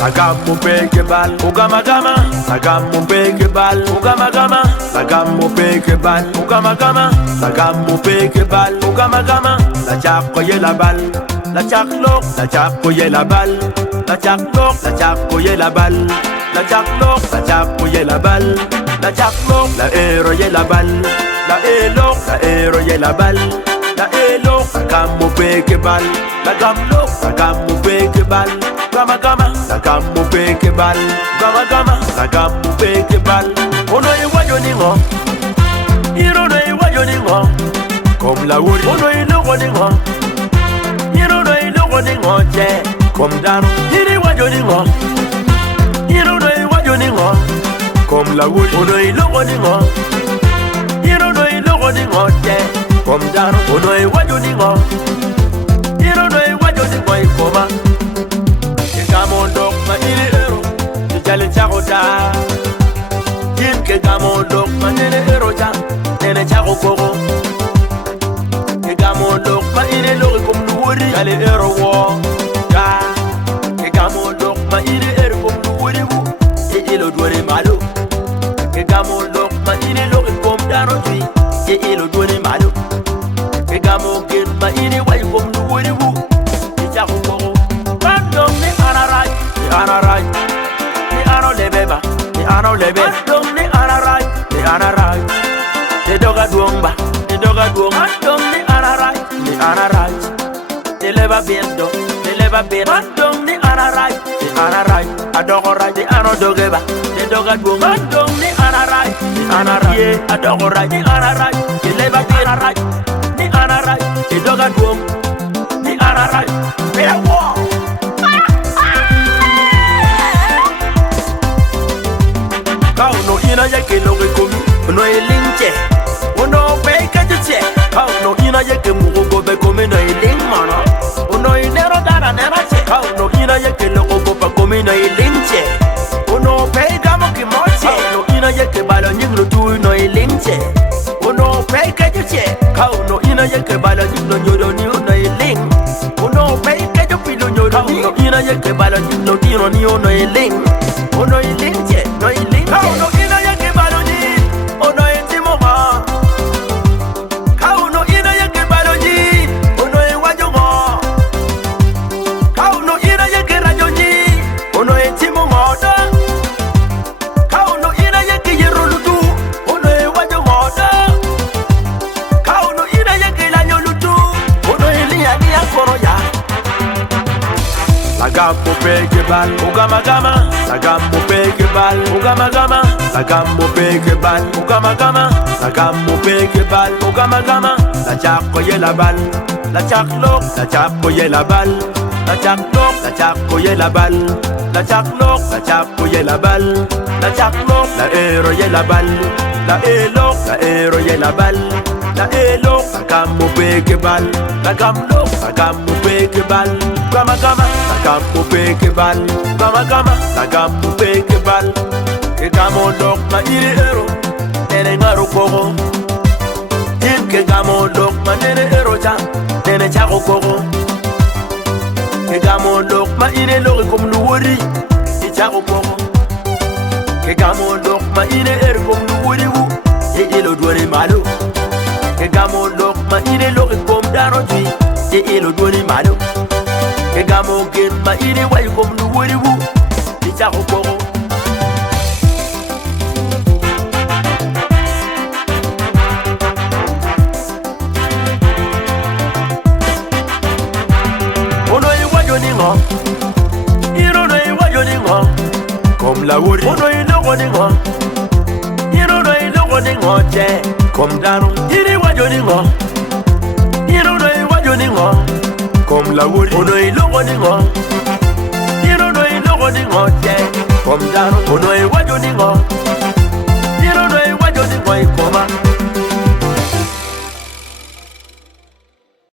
Agamo peke bal, Ogama gama, Agamo peke bal, Ogama gama, Agamo peke bal, Ogama gama, Agamo peke bal, Ogama gama, la chakoye la balle, la chaklo, la chakoye la balle, la chaklo, la chakoye la balle, la chaklo, la chakoye la balle, la chaklo, la héroye la balle, la elo, la héroye la balle, la elo, Agamo peke bal, la gamlo, Agamo peke bal. Gama gama, la gamu peke bal. Gama gama, la gamu peke bal. Ono iwa yoningo, iro no iwa yoningo. Comme la wuri, ono ilo yoningo, iro no ilo yoningo je. Comme dano, iri iwa yoningo, iro no iwa yoningo. Comme la wuri, ono ilo yoningo, iro no ilo yoningo je. Comme dano, ono iwa yoningo, iro no iwa yoningo ikoma. Gamondok ma ini ero, jale chakota. Kim ke gamondok ma nene ero cha, nene chako koko. Ke gamondok ma ini lori kum nuwuri, jale ero wo. Ka, ke gamondok ma ini ero kum nuwuri wu, ilo duwani malu. Ke gamondok ma ini lori kum dano tui, ilo duwani malu. Ke gamondok ma ini wai kum nuwuri wu, chako koko. Anarai, ni ano lebeba, ni ano lebe. Andong ni anarai, ni doga duongba, ni doga duong. Andong ni anarai, ni leba biendo, ni leba biendo. Andong ni anarai, adogorai, ni ano dogeba, ni doga duong. Andong ni anarai, adogorai, ni anarai, ni leba biendo, ni anarai, ni doga duong, ni anarai, ni awo. No ina yake loge komi, no elinche, no peka juche. No ina yake mugo be komi no eling mana, no inero dana nerache. No ina yake logo be komi no elinche, no peka moki moche. No ina yake balo nyinglo tu no elinche, no peka juche. No ina yake balo nyinglo nyodo ni no eling, no peka jupilo nyodo ni. No ina yake balo nyinglo tiro ni no eling, no elinche, no elinche. No ina yake balo ni, ono etimo ma. Kauno ina yake balo ni, ono ewajo ma. Kauno ina yake rajo ni, ono etimo ma da. Kauno ina yake yerolutu, ono ewajo ma da. Kauno ina yake lanyolutu, ono elia ni akoro ya. La gamu peke bal, Ogama gama, la gamu peke bal, Ogama gama, la gamu peke bal, Ogama gama, la gamu peke bal, Ogama gama, la chakoye la bal, la chaklo, la chakoye la bal, la chaklo, la chakoye la bal, la chaklo, la chakoye la bal, la chaklo, la héroye la bal, la héroye la bal, la elo, la gamu peke bal, la gamlo, la gamu peke bal. Gama gama, la gamu peke bal. Gama gama, la gamu peke bal. Ke gamondok ma iri ero, nene ngaro koko. Tim ke gamondok ma nene ero cha, nene chako koko. Ke gamondok ma iri lori kum nuwuri, i chako koko. Ke gamondok ma iri ero kum nuwuri wu, i ilo duwani malu. Ke gamondok ma iri lori kum dano tui, i ilo duwani malu. Ke gamo gen ma iri wai kom nu wuri wu, i chako koko. Ono iwa yoningo, iro no iwa yoningo. Kom la wuri, ono ilo yoningo, iro no ilo yoningo je. Kom dano, iri wa yoningo, iro no iwa yoningo. Comme la wuri, ono ilogo ningo, iro no ilogo ningo je. Comme dano, ono iwajo ningo,